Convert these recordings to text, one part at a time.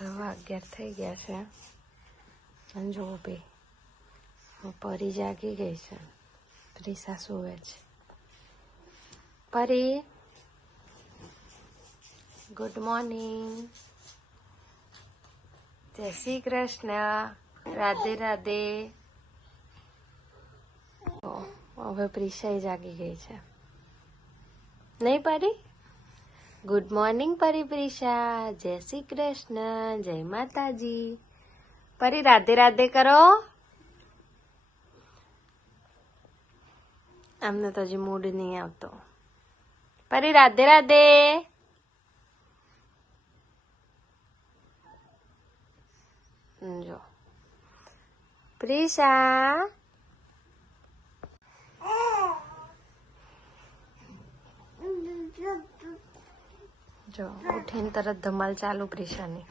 11 થઈ ગયા છે અને જો બે પરી જાગી ગઈ છે. પ્રિસા સુવે છે. પરી ગુડ મોર્નિંગ, જય શ્રી કૃષ્ણ, રાધે રાધે. હવે પ્રિસા જાગી ગઈ છે નહીં પરી? ગુડ મોર્નિંગ પરી પ્રિસા, જય શ્રી કૃષ્ણ, જય માતાજી. પરી રાધે રાધે કરો. અમને તો હજી મૂડ નહીં આવતો. પરી રાધે રાધે. જો પ્રિસા જો ઉઠીને તરત ધમાલ ચાલુ પ્રિસાની.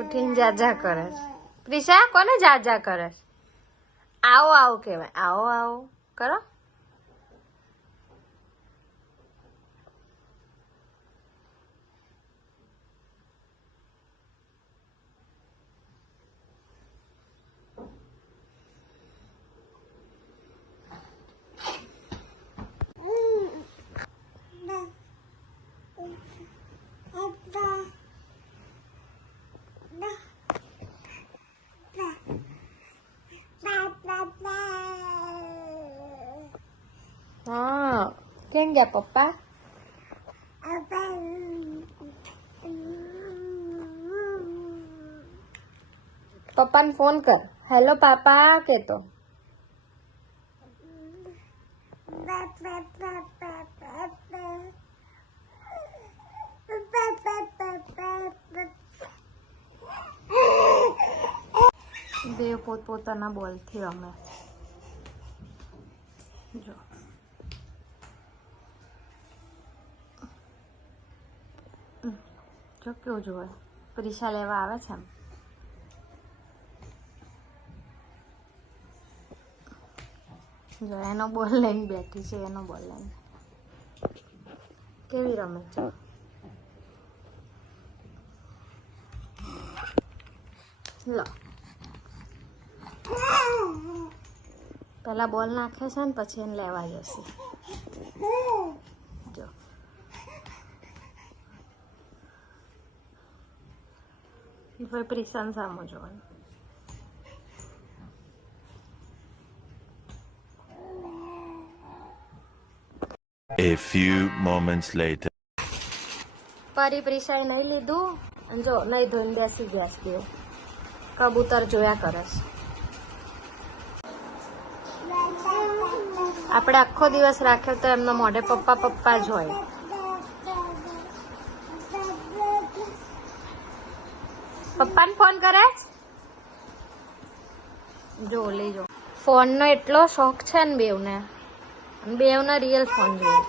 ઉઠીને જાજા કરે છે. પ્રિસા કોને જાજા કરે છે? આવો આવો કહેવાય. આવો આવો કરો. હા, કેમ ગયા પપ્પા? પપ્પાને ફોન કર. હેલો પાપા કેતો. બે પોતપોતાના બોલથી રમે. જો જો કેવું જોવે. પ્રિસા લેવા આવે છે. જો એનો બોલ લઈને બેઠી છે. એનો બોલ લઈને કેવી રમે છે. લો પેલા બોલ નાખે છે ને પછી એને લેવા જશે. જો ભાઈ પ્રિસાને સામો જોવાનું. A few moments later. પરી પ્રિસાએ નહીં લીધું અને જો નહીં ધોઈને બેસી ગયા છે. દેવ કબૂતર જોયા કરે છે. આપણે આખો દિવસ રાખ્યો તો એમનો મોઢે પપ્પા પપ્પા જ હોય. પપ્પાને ફોન કરે જો લઈ જો. ફોનનો એટલો શોખ છે ને બેવને. બેવને રિયલ ફોન જોઈએ.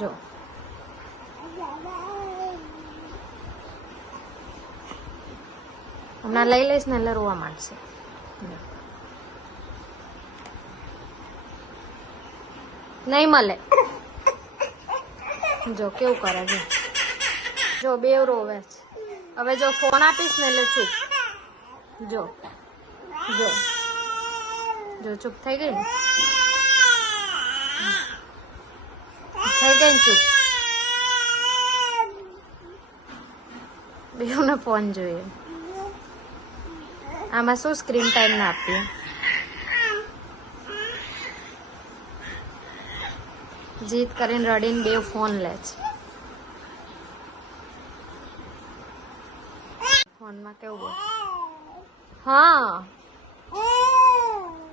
જો હમણાં લઈ લઈશ ને એટલે રોવા માંડશે. નહીં મળે. જો કેવું કરે છે. જો બેવ રોવે છે. હવે જો ફોન આપીશ ને એટલે ચૂપ. જો જો જો ચૂપ થઈ ગઈ ને. થઈ ગઈ ને ચૂપ. બેવને ફોન જોઈએ. આમાં શું સ્ક્રીન ટાઈમ ના આપીએ. જીત કરીને રડીને બે ફોન લે છે. ફોનમાં કેવું બોલ. હા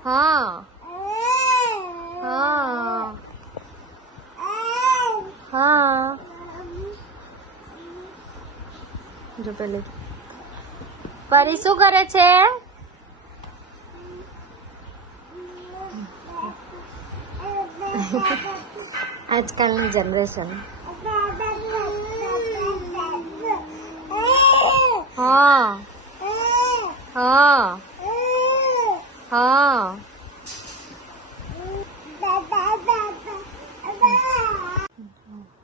હા હા હા. જો પેલી પરી શું કરે છે? આજકાલની જનરેશન હા હા હા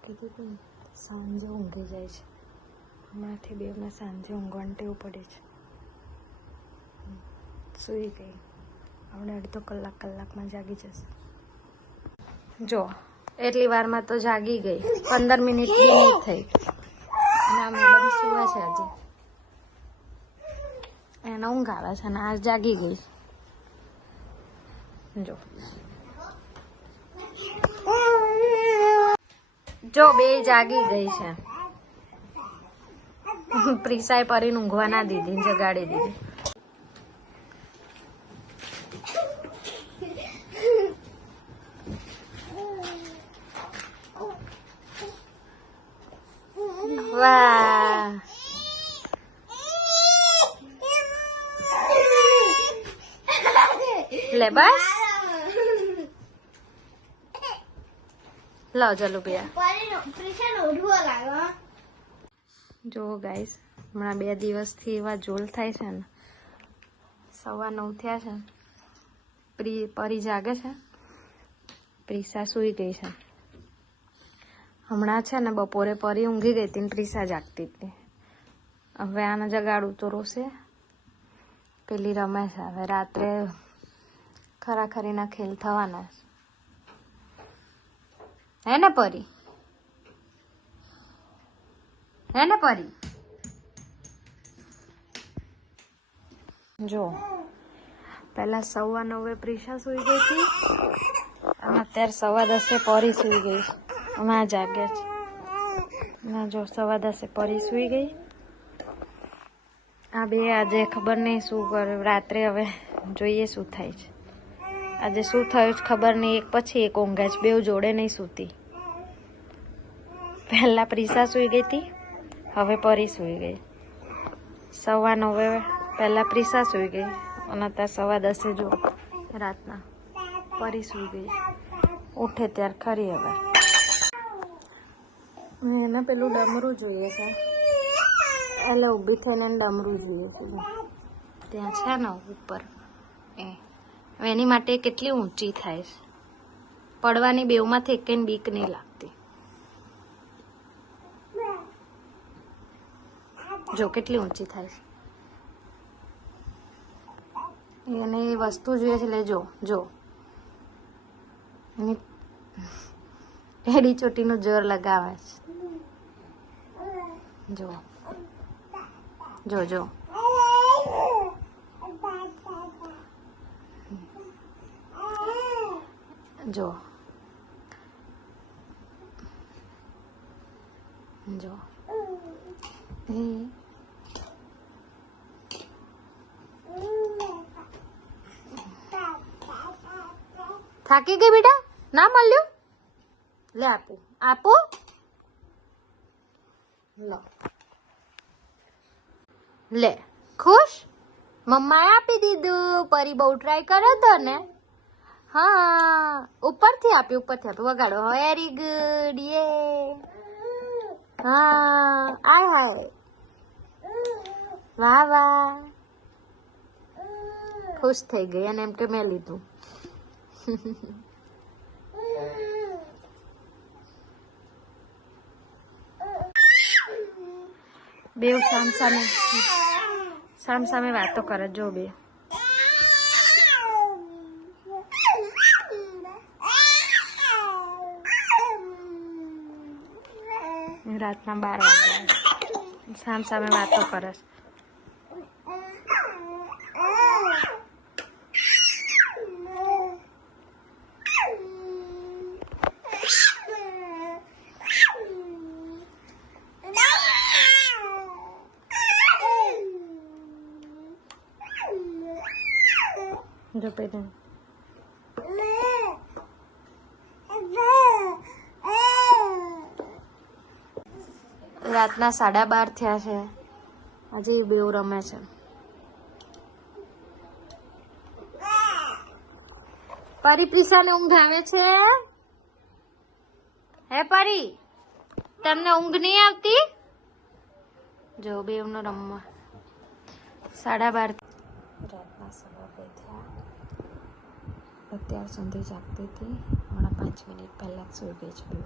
કીધું તું ને, સાંજે ઊંઘી જાય છે. હમણાંથી બેવને સાંજે ઊંઘવાની ટેવ પડે છે. સૂઈ ગઈ. આપણે અડધો કલાકમાં જાગી જશે. જો એટલી વારમાં તો જાગી ગઈ. 15 મિનિટ બી નહીં થઈ. અને આ મેડમ સુવે છે હજી. એને ઊંઘ આવે છે અને આ જાગી ગઈ. જો બે જાગી ગઈ છે. પ્રિસાએ પરીને ઊંઘવા ના દીધી, જગાડી દીધી. વાહ, લે બસ લાવ ચાલુ પિયા. જો ગાઈસ, હમણાં 2 દિવસથી એવા જોલ થાય છે ને. 9:15 થયા છે. પરી જાગે છે. પ્રિસા સૂઈ ગઈ છે. હમણાં છે ને બપોરે પરી ઊંઘી ગઈ હતી ને પ્રિસા જાગતી હતી. હવે આને જગાડું તો રોશે. પેલી રમે છે. હવે રાત્રે ખરાખરીના ખેલ થવાના છે. હે ને પરી? હે ને પરી? જો પહેલા 9:15 પ્રિસા સૂઈ ગઈ હતી અને અત્યારે 10:15 પરી સૂઈ ગઈ. હમણાં જાગે છે. ના જો 10:15 પરી સૂઈ ગઈ. આ બે આજે ખબર નહીં શું કરે. રાત્રે હવે જોઈએ શું થાય છે. આજે શું થયું છે ખબર નહીં. એક પછી એક ઊંઘે છે. બેવ જોડે નહીં સૂતી. પહેલા પ્રિસા સૂઈ ગઈ હતી, હવે પરી સૂઈ ગઈ. 9:15 પહેલા પ્રિસા સૂઈ ગઈ અને અત્યારે 10:15 જો રાતના પરી સૂઈ ગઈ. ઉઠે ત્યાર ખરી. હવે એને પેલું ડમરું જોઈએ છે. એટલે ઊભી થઈને ડમરું જોઈએ છે. ત્યાં છે ને ઉપર એની માટે કેટલી ઊંચી થાય છે. પડવાની બેવમાંથી એકેય બીક નહીં લાગતી. જો કેટલી ઊંચી થાય છે. એને એ વસ્તુ જોઈએ છે. એટલે જો એની એડી ચોટીનું જોર લગાવે છે. જો જો જો જો જો થાકી ગઈ બેટા? ના મળ્યું? લે આપું. લે ખુશ? મમ્માએ આપી દીધું. પરી બહુ ટ્રાય કર્યો તો ને. હા, ઉપરથી આપ્યું. વગાડો. Very good. યે. હા, હાય. વાહ વાહ. ખુશ થઈ ગઈ અને એમ કે મેં લીધું. બેવ સામ સામે વાતો કરે. જો બે રાતના 12 વાગ્યા સામે વાતો કરે. જો પેટન રાતના 12:30 થયા છે. આજે બેવ રમે છે. પરી પ્રિસાને ઊંઘ આવે છે? હે પરી, તમને ઊંઘ નહીં આવતી? જો બેવનો રમવા 12:30 રાતના 2:30 થયા. અત્યાર સુધી જાગતી હતી, હમણાં 5 મિનિટ પહેલાં જ સૂઈ ગઈ છું.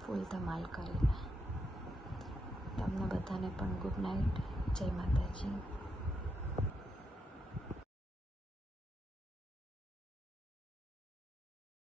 ફૂલ ધમાલ કરીને તમને બધાને પણ ગુડ નાઇટ. જય માતાજી.